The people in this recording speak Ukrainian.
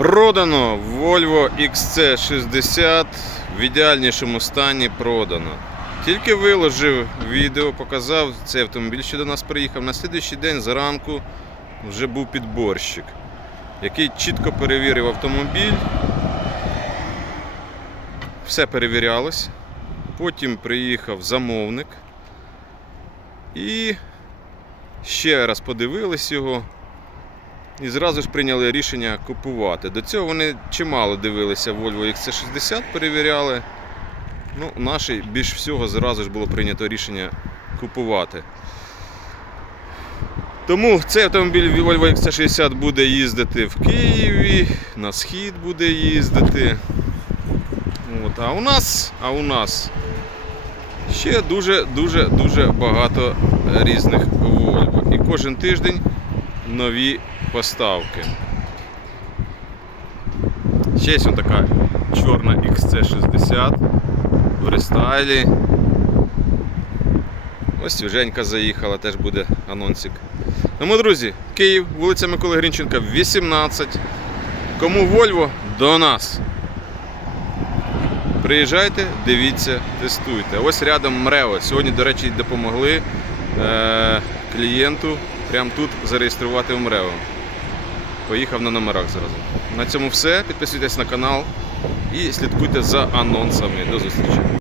Продано Volvo XC60 в ідеальнішому стані продано. Тільки виложив відео, показав цей автомобіль, що до нас приїхав. На слідуючий день зранку вже був підборщик, який чітко перевірив автомобіль. Все перевірялось. Потім приїхав замовник і ще раз подивились його. І зразу ж прийняли рішення купувати. До цього вони чимало дивилися Volvo XC60, перевіряли. Ну, наші більш всього зразу ж було прийнято рішення купувати. Тому цей автомобіль Volvo XC60 буде їздити в Києві, на схід буде їздити. От, а у нас, а у нас ще дуже дуже дуже багато різних Volvo. І кожен тиждень нові поставки. Ще є ось така чорна XC60 в рестайлі. Ось свіженька заїхала, теж буде анонсик. Тому, друзі, Київ, вулиця Миколи Грінченка, 18. Кому Volvo, до нас. Приїжджайте, дивіться, тестуйте. Ось рядом МРЕО. Сьогодні, до речі, допомогли е- клієнту прямо тут зареєструвати в МРЕО. Поїхав на номерах зразу. На цьому все. Підписуйтесь на канал і слідкуйте за анонсами. До зустрічі.